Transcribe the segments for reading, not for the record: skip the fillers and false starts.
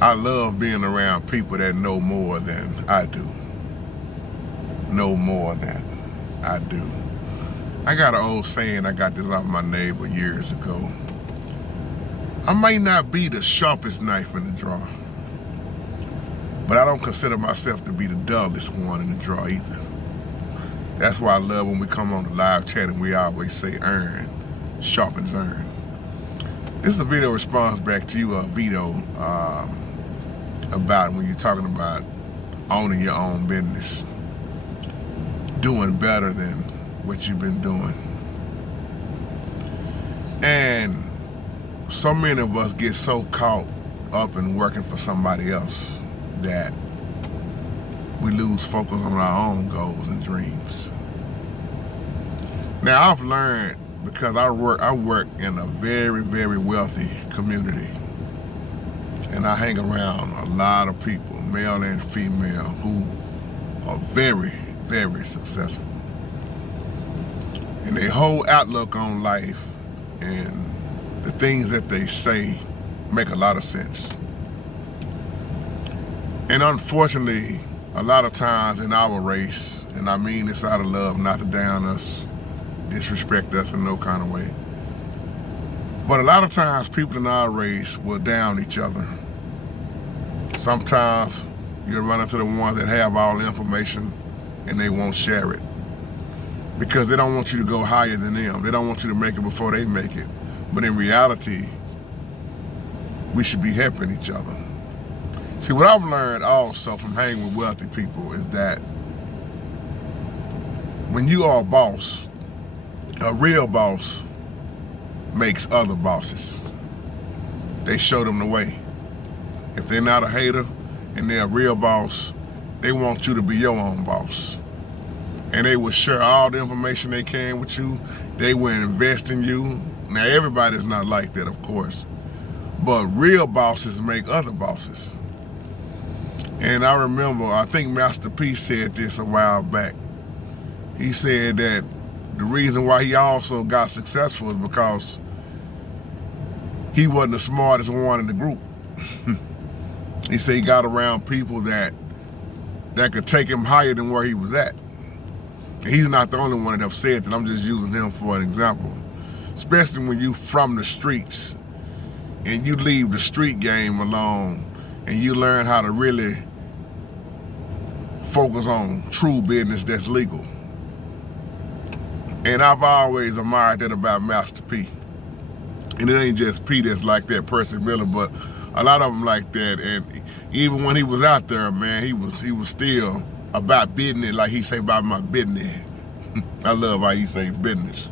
I love being around people that know more than I do. Know more than I do. I got an old saying, I got this off my neighbor years ago. I may not be the sharpest knife in the drawer, but I don't consider myself to be the dullest one in the drawer either. That's why I love when we come on the live chat and we always say iron sharpens iron. This is a video response back to you, Vito, about when you're talking about owning your own business, doing better than what you've been doing. And so many of us get so caught up in working for somebody else that we lose focus on our own goals and dreams. Now, I've learned, because I work in a very, very wealthy community, and I hang around a lot of people, male and female, who are very, very successful. And their whole outlook on life and the things that they say make a lot of sense. And unfortunately, a lot of times in our race, and I mean this out of love, not to down us, disrespect us in no kind of way, but a lot of times people in our race will down each other. Sometimes you'll run into the ones that have all the information and they won't share it because they don't want you to go higher than them. They don't want you to make it before they make it. But in reality, we should be helping each other. See, what I've learned also from hanging with wealthy people is that when you are a boss, a real boss makes other bosses. They show them the way. If they're not a hater and they're a real boss, they want you to be your own boss. And they will share all the information they can with you. They will invest in you. Now, everybody's not like that, of course, but real bosses make other bosses. And I remember, I think Master P said this a while back. He said that the reason why he also got successful is because he wasn't the smartest one in the group. He said he got around people that could take him higher than where he was at. And he's not the only one that have said that. I'm just using him for an example. Especially when you from the streets and you leave the street game alone and you learn how to really focus on true business that's legal. And I've always admired that about Master P. And it ain't just P that's like that, Percy Miller, but a lot of them like that. And even when he was out there, man, he was still about business, like he say about my business. I love how he say business.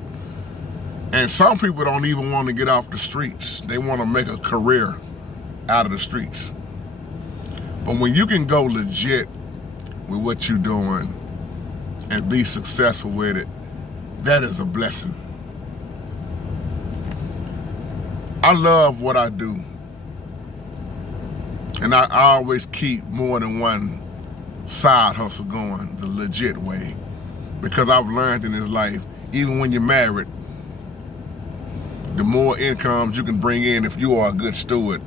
And some people don't even want to get off the streets. They want to make a career out of the streets. But when you can go legit with what you're doing and be successful with it, that is a blessing. I love what I do. And I always keep more than one side hustle going the legit way. Because I've learned in this life, even when you're married, the more incomes you can bring in if you are a good steward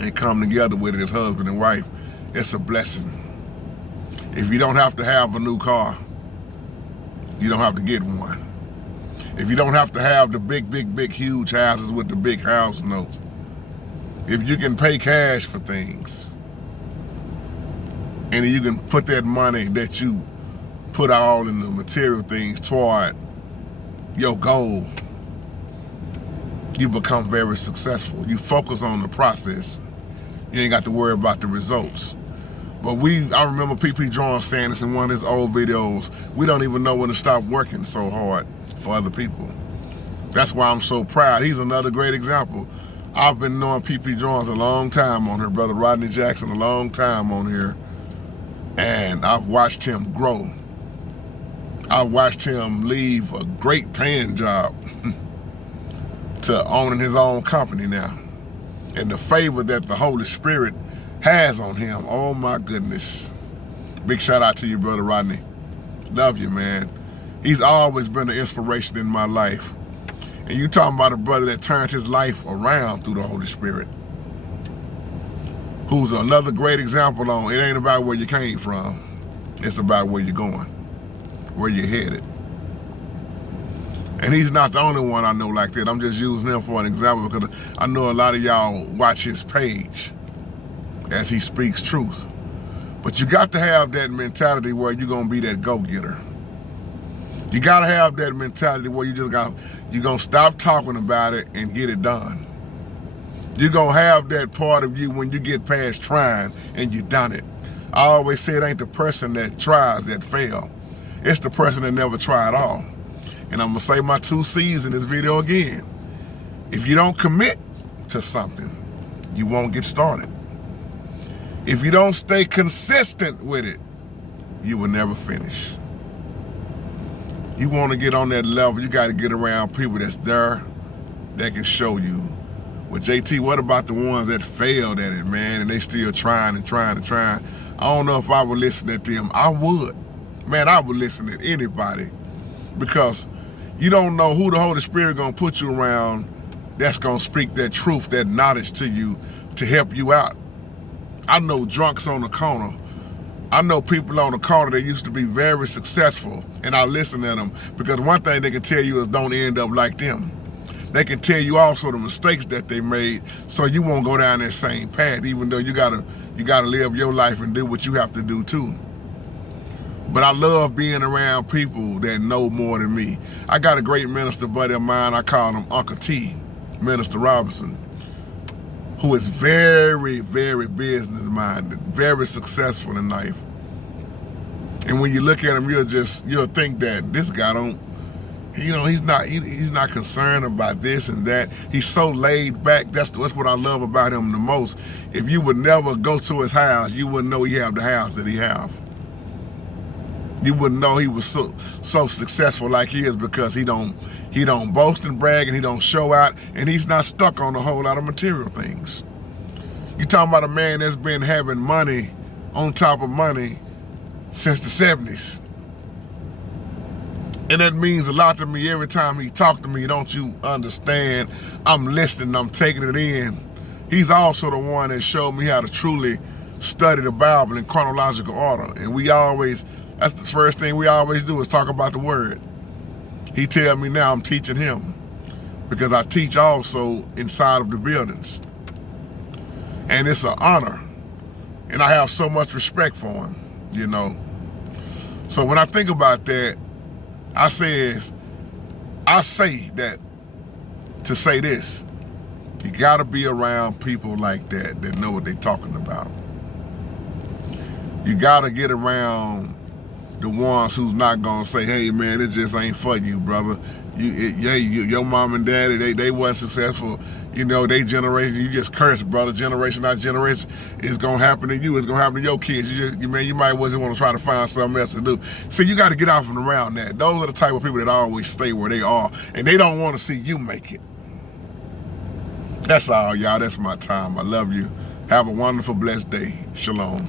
and come together with it as husband and wife, it's a blessing. If you don't have to have a new car, you don't have to get one. If you don't have to have the big, huge houses with the big house note, if you can pay cash for things, and you can put that money that you put all in the material things toward your goal, you become very successful. You focus on the process. You ain't got to worry about the results. But I remember P.P. John saying this in one of his old videos, we don't even know when to stop working so hard for other people. That's why I'm so proud. He's another great example. I've been knowing P.P. Johns a long time on here, Brother Rodney Jackson a long time on here, and I've watched him grow. I watched him leave a great paying job to owning his own company now. And the favor that the Holy Spirit has on him, oh my goodness. Big shout out to you, Brother Rodney. Love you, man. He's always been an inspiration in my life. And you talking about a brother that turned his life around through the Holy Spirit, who's another great example on it ain't about where you came from. It's about where you're going, where you're headed. And he's not the only one I know like that. I'm just using him for an example because I know a lot of y'all watch his page as he speaks truth. But you got to have that mentality where you're going to be that go-getter. You got to have that mentality where you're going to stop talking about it and get it done. You're going to have that part of you when you get past trying and you done it. I always say it ain't the person that tries that fail. It's the person that never tried at all. And I'm going to say my 2 C's in this video again. If you don't commit to something, you won't get started. If you don't stay consistent with it, you will never finish. You want to get on that level, you got to get around people that's there, that can show you. Well, JT, what about the ones that failed at it, man, and they still trying and trying and trying? I don't know if I would listen to them. I would. Man, I would listen to anybody because you don't know who the Holy Spirit going to put you around that's going to speak that truth, that knowledge to you to help you out. I know drunks on the corner. I know people on the corner that used to be very successful, and I listen to them because one thing they can tell you is don't end up like them. They can tell you also the mistakes that they made so you won't go down that same path, even though you gotta live your life and do what you have to do too. But I love being around people that know more than me. I got a great minister buddy of mine, I call him Uncle T, Minister Robinson, who is very, very business-minded, very successful in life. And when you look at him, you'll think that this guy don't, he's not concerned about this and that. He's so laid back. That's what I love about him the most. If you would never go to his house, you wouldn't know he have the house that he have. You wouldn't know he was so successful like he is because he don't boast and brag and he don't show out and he's not stuck on a whole lot of material things. You talking about a man that's been having money on top of money since the 70s. And that means a lot to me every time he talk to me. Don't you understand? I'm listening, I'm taking it in. He's also the one that showed me how to truly study the Bible in chronological order. And that's the first thing we always do is talk about the word. He tell me now I'm teaching him because I teach also inside of the buildings. And it's an honor. And I have so much respect for him, So when I think about that, I say that to say this, you gotta be around people like that know what they're talking about. You gotta get around the ones who's not gonna say, hey man, it just ain't for you, brother. Your mom and daddy, they wasn't successful. They generation, you just cursed, brother. Generation after generation, it's gonna happen to you. It's gonna happen to your kids. You might want to try to find something else to do. So you got to get off and around that. Those are the type of people that always stay where they are, and they don't want to see you make it. That's all, y'all. That's my time. I love you. Have a wonderful, blessed day. Shalom.